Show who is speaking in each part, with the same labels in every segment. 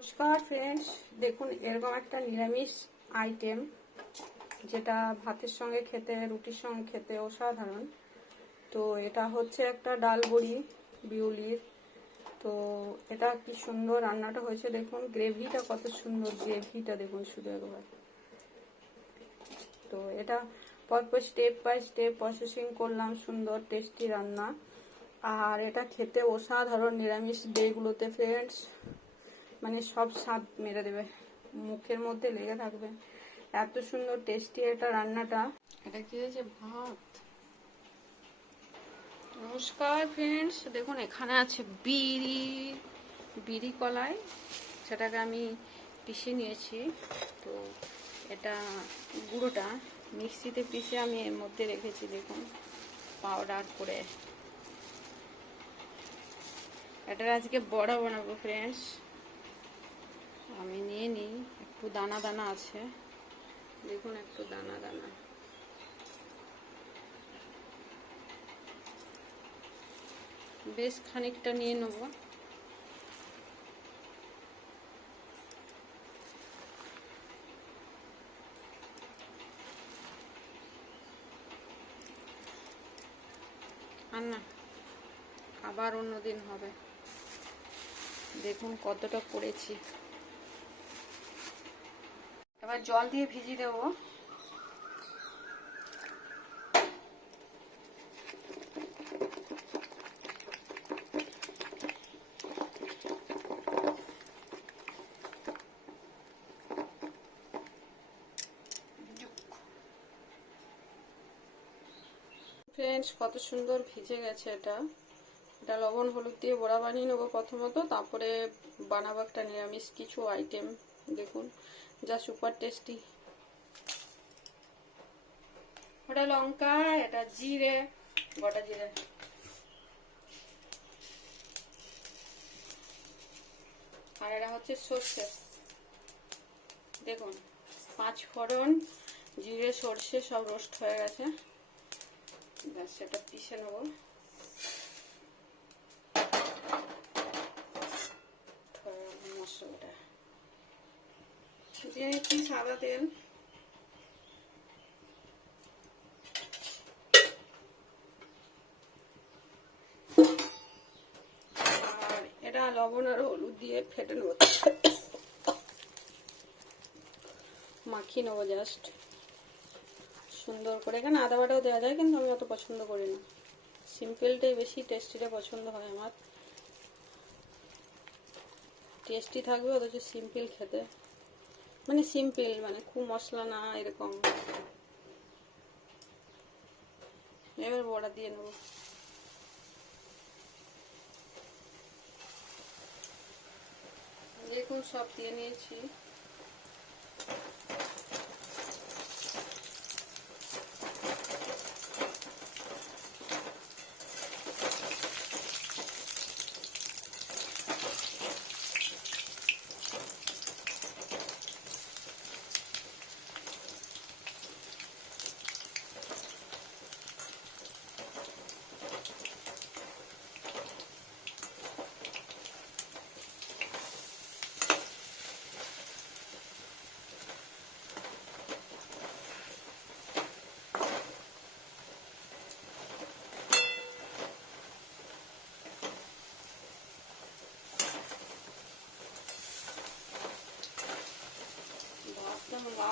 Speaker 1: নমস্কার ফ্রেন্ডস দেখুন, এরকম একটা নিরামিষ আইটেম যেটা ভাতের সঙ্গে খেতে, রুটির সঙ্গে খেতে অসাধারণ। তো এটা হচ্ছে একটা ডাল বড়ি, বিউলির। তো এটা কি সুন্দর রান্নাটা হয়েছে, দেখুন। গ্রেভিটা কত সুন্দর, গ্রেভিটা দেখুন শুধু একবার। তো এটা পরপর স্টেপ বাই স্টেপ প্রসেসিং করলাম, সুন্দর টেস্টি রান্না। আর এটা খেতে অসাধারণ নিরামিষ ডেগুলোতে ফ্রেন্ডস মানে সব স্বাদ মেরে দেবে। মুখের মধ্যে লেগে থাকবে। এত সুন্দর টেস্টি এটা রান্নাটা। এটা কি হয়েছে? ভাত। নমস্কার ফ্রেন্ডস দেখুন, এখানে আছে বিড়ি বিড়ি কলাই। সেটাকে আমি পিষে নিয়েছি। তো এটা গুঁড়োটা মিক্সিতে পিষে আমি এর মধ্যে রেখেছি, দেখুন পাউডার করে। এটার আজকে বড়া বানাবো ফ্রেন্ডস আমি নিয়ে নিই। একটু দানা দানা আছে। দেখুন একটু দানা দানা। বেশ খানিকটা নিয়ে নেব। আর না আবার অন্য দিন হবে। দেখুন কতটা করেছি। এবার জল দিয়ে ভিজিয়ে দেবো। কত সুন্দর ভিজে গেছে এটা। এটা লবণ হলুদ দিয়ে বড়া বানিয়ে নেব প্রথমত, তারপরে বানাবো একটা নিরামিষ কিছু আইটেম দেখুন, যা সুপার টেস্টি ওটা লঙ্কা, এটা জিরে, গোটা জিরে। আর এটা হচ্ছে সর্ষে। দেখুন, পাঁচ ফোড়ন, জিরে, সর্ষে সব রোস্ট হয়ে গেছে। সেটা পিষে নেব মশলাটা দিয়ে সাদা তেল। আর এটা লবণ আর হলুদ দিয়ে ফেটে নেব মাখিয়ে নেব জাস্ট সুন্দর করে। এখানে আদা বাটাও দেওয়া যায়, কিন্তু আমি অত পছন্দ করি না। সিম্পলটাই বেশি টেস্টিটা পছন্দ হয় আমার। টেস্টি থাকবে, অথচ সিম্পল খেতে। মানে সিম্পল মানে খুব মশলা না, এরকম। এবার বড়া দিয়ে নেব। দেখুন, সব দিয়ে নিয়েছি।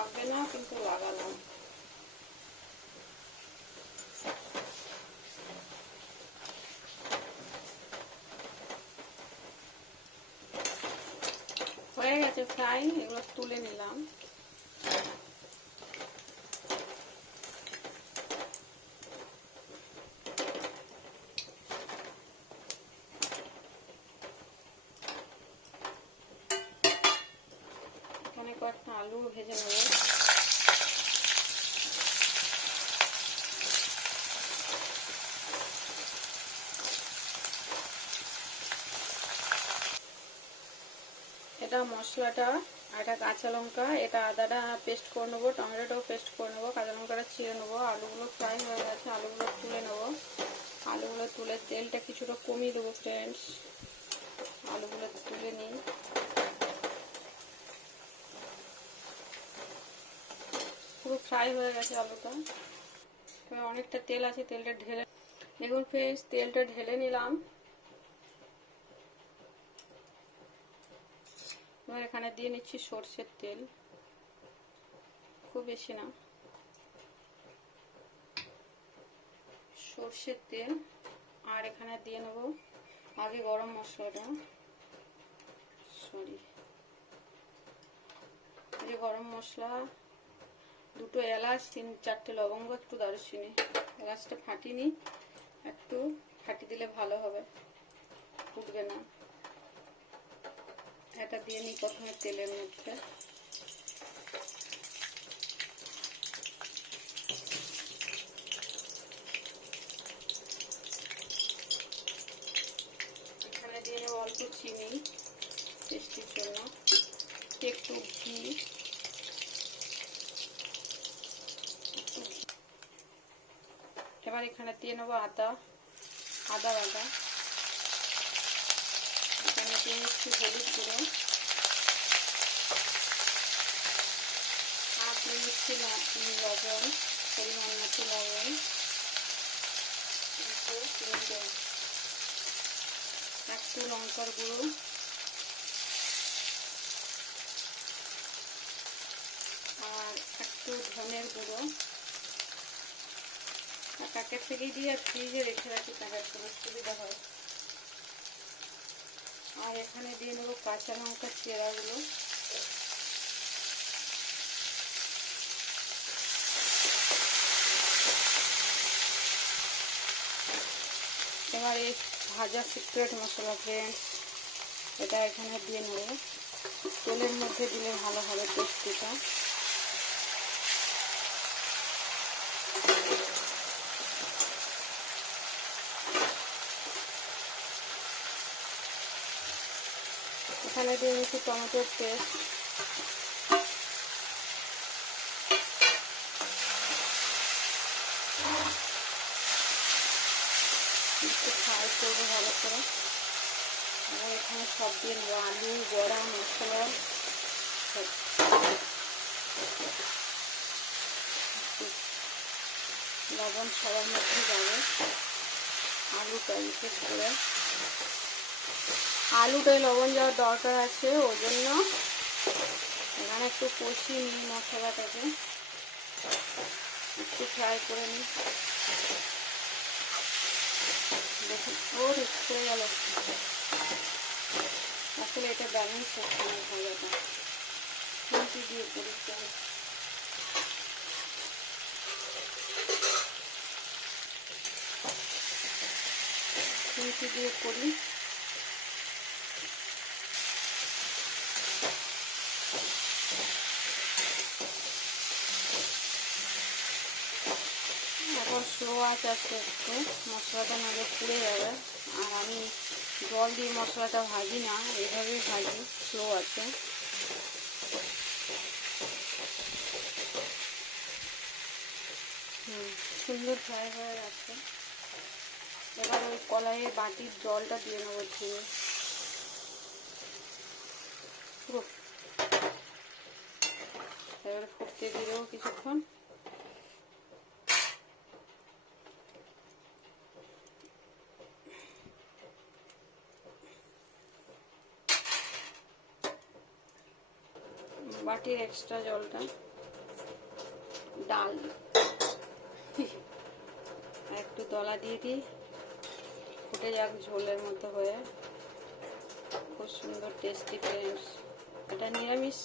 Speaker 1: লাগবে না কিন্তু লাগালাম হয়ে গেছে ফ্রাই এগুলো তুলে নিলাম কয়েকটা আলু ভেজে নেব এটা মশলাটা এটা কাঁচা লঙ্কা, এটা আদাটা পেস্ট করে নেব, টমেটোটাও পেস্ট করে নেব, কাঁচা লঙ্কাটা ছিঁড়ে নেব, আলুগুলো ফ্রাই হয়ে গেছে, আলুগুলো তুলে নেব। আলুগুলো তুলে তেলটা কিছুটা কমিয়ে দেবো ফ্রেন্ডস আলুগুলো তুলে নিই। পুরো ফ্রাই হয়ে গেছে আলুটা। অনেকটা তেল আছে, তেলটা ঢেলে দেখুন ফ্রেন্ডস তেলটা ঢেলে নিলাম। এবার এখানে দিয়ে নিচ্ছি সর্ষের তেল। খুব বেশি না। সর্ষের তেল আর এখানে দিয়ে নেব আগে গরম মশলাটা। সরি যে গরম মশলা, দুটো এলাচ, তিন, চারটে লবঙ্গ, একটু দারুচিনি। এলাচটা ফাটিনি একটু ফাটি দিলে ভালো হবে। ফুটবে না। এটা দিয়ে নিই প্রথমে তেলের মধ্যে। এখানে দিয়ে নেব অল্প চিনি টেস্টির জন্য। একটু ঘি। এবার এখানে দিয়ে নেব আদা আদা বাটা। দিয়ে নিচ্ছি হলুদ গুঁড়ো। নিচ্ছি ল- লবণ, পরিমাণ মতো লবণ, একটু লঙ্কার গুঁড়ো। আর একটু ধনের গুঁড়ো। আর প্যাকেট থেকেই দিয়ে আর ফ্রিজে রেখে রাখি প্যাকেটগুলো সুবিধা হয়। আর এখানে দিয়ে নেব কাঁচা লঙ্কা চেরাগুলো। এবার এই ভাজা সিক্রেট মশলা ফ্রেন্ড এটা এখানে দিয়ে নেব। তেলের মধ্যে দিলে ভালো হবে টেস্টিটা। এখানে দিয়ে নিচ্ছি টমেটোর পেস্ট। একটু ভালো করে। আর এখানে সব দিয়ে নেব আলু, বড়া, মশলা। লবণ সবার মধ্যে যাবে আলুটা বিশেষ করে আলুটায় লবণ যাওয়ার দরকার আছে, ওই জন্য এখানে একটু কষিয়ে নিই মশলাটাকে। একটু ফ্রাই করে নিই। দেখুন, ওর পড়ে গেল। আসলে এটা ব্যালেন্স হচ্ছে না ভাজাটা খুঁটি দিয়ে করি। খুঁটি দিয়ে করি এখন স্লো আঁচ আছে একটু মশলাটা নাহলে পুড়ে যাবে। আর আমি জল দিয়ে মশলাটা ভাজি না এভাবেই ভাজি স্লো আছে। সুন্দর ফ্রাই হয়ে গেছে। এবার ওই কলাইয়ে বাটির জলটা দিয়ে নেব ধুয়ে। পুরো। এবার ফুটতে দেবো কিছুক্ষণ বাটির এক্সট্রা জলটা, ডাল। একটু দলা দিয়ে দিই। ফুটে যাক ঝোলের মতো হয়ে। খুব সুন্দর টেস্টি ফ্রেন্ডস এটা নিরামিষ।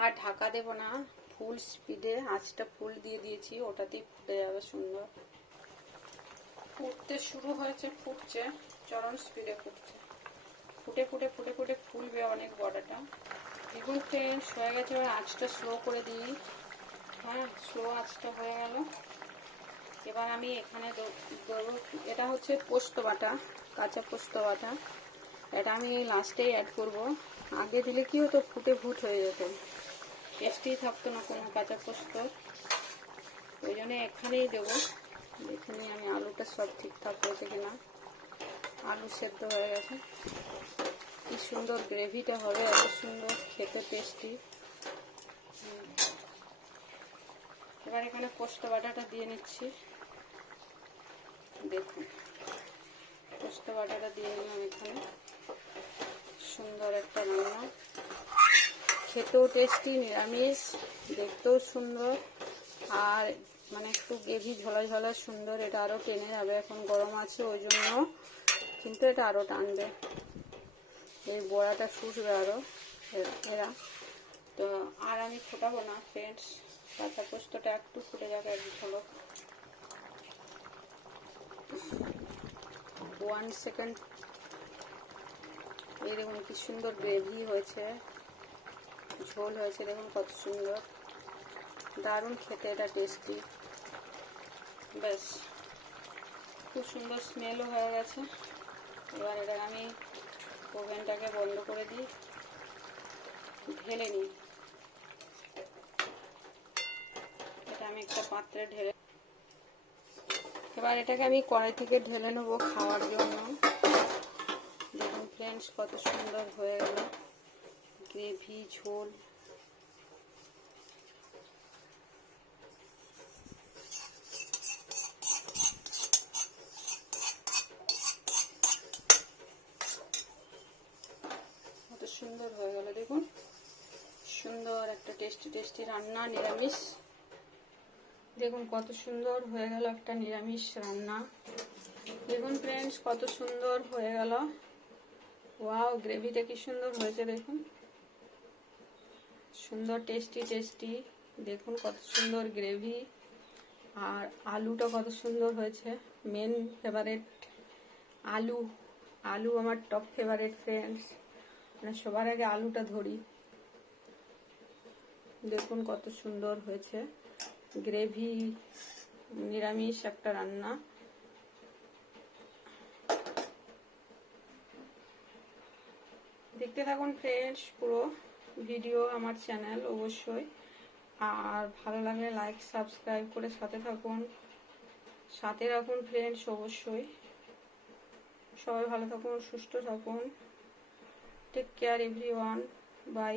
Speaker 1: আর ঢাকা দেব না। ফুল স্পিডে আঁচটা ফুল দিয়ে দিয়েছি, ওটাতেই ফুটে যাবে সুন্দর। ফুটতে শুরু হয়েছে, ফুটছে, চরম স্পিডে ফুটছে। ফুটে ফুটে ফুটে ফুটে ফুলবে অনেক বড়াটা। দেখুন ফ্রেন্ডস হয়ে গেছে, এবার আঁচটা স্লো করে দিই। হ্যাঁ স্লো আঁচটা হয়ে গেল। এবার আমি এখানে এটা হচ্ছে পোস্ত বাটা, কাঁচা পোস্ত বাটা। এটা আমি লাস্টেই অ্যাড করব। আগে দিলে কি হতো, ফুটে ফুট হয়ে যেত। টেস্টি থাকতো না কোনো কাঁচা পোস্ত। ওই জন্য এখানেই দেবো। দেখে আমি আলুটা সব ঠিকঠাক হয়েছে কিনা। আলু সেদ্ধ হয়ে গেছে। কি সুন্দর গ্রেভিটা হবে, এত সুন্দর, খেতে টেস্টি এবার এখানে পোস্ত বাটাটা দিয়ে নিচ্ছি। দেখুন, পোস্ত বাটাটা দিয়ে নিলাম এখানে। সুন্দর একটা রান্না। খেতেও টেস্টি নিরামিষ, দেখতেও সুন্দর। আর মানে একটু গ্রেভি ঝোলা ঝোলা সুন্দর, এটা আরও টেনে যাবে, এখন গরম আছে ওই জন্য। কিন্তু এটা আরও টানবে। এই বড়াটা শুষবে আরও এরা। তো আর আমি ফোটাবো না ফ্রেন্ডস কাঁচা পোস্তটা একটু ফুটে যাবে এক ঝলক ওয়ান সেকেন্ড দেখুন কি সুন্দর গ্রেভি হয়েছে। ঝোল হয়েছে, দেখুন কত সুন্দর। দারুণ খেতে এটা টেস্টি ব্যাস খুব সুন্দর স্মেলও হয়ে গেছে। এবার এটা আমি ওভেনটাকে বন্ধ করে দিই। ঢেলে নিই। এটা আমি একটা পাত্রে ঢেলে এবার এটাকে আমি কড়াই থেকে ঢেলে নেব খাওয়ার জন্য। দেখুন ফ্রেন্ডস কত সুন্দর হয়ে গেল। গ্রেভি ঝোল সুন্দর হয়ে গেল, দেখুন। সুন্দর একটা টেস্টি টেস্টি রান্না, নিরামিষ। দেখুন, কত সুন্দর হয়ে গেল একটা নিরামিষ রান্না। দেখুন ফ্রেন্ডস কত সুন্দর হয়ে গেল। ওয়াও গ্রেভিটা কি সুন্দর হয়েছে, দেখুন। সুন্দর টেস্টি টেস্টি দেখুন কত সুন্দর গ্রেভি আর আলুটা কত সুন্দর হয়েছে। মেন ফেভারেট আলু। আলু আমার টপ ফেভারেট ফ্রেন্ডস মানে সবার আগে আলুটা ধরি। দেখুন কত সুন্দর হয়েছে। গ্রেভি নিরামিষ একটা রান্না। দেখতে থাকুন ফ্রেন্ডস পুরো। ভিডিও আমার চ্যানেল অবশ্যই। আর ভালো লাগলে লাইক সাবস্ক্রাইব করে সাথে থাকুন। সাথে রাখুন ফ্রেন্ডস অবশ্যই। সবাই ভালো থাকুন, সুস্থ থাকুন। Take care everyone bye